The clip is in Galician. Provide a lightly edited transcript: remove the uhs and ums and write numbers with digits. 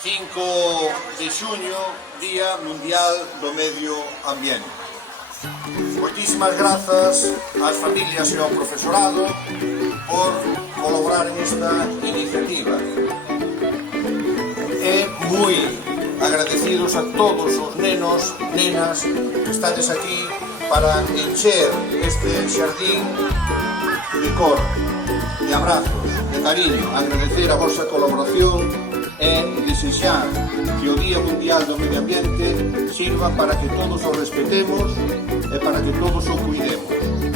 5 de xuño, Día Mundial do Medio Ambiente. Moitísimas grazas ás familias e ao profesorado por colaborar en esta iniciativa. E moi agradecidos a todos os nenos, nenas que estades aquí para encher este xardín de cor, de abrazos, de cariño, agradecer a vosa colaboración e desexar que o Día Mundial do Medio Ambiente sirva para que todos o respetemos e para que todos o cuidemos.